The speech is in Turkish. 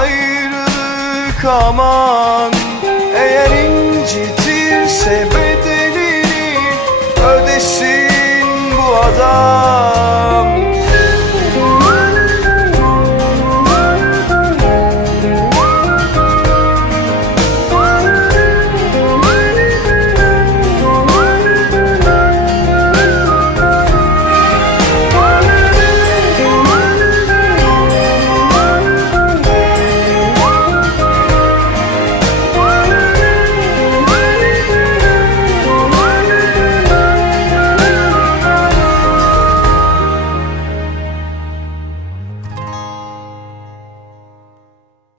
Ayrılık aman Eğer incitirse bedelini Ödesin bu adam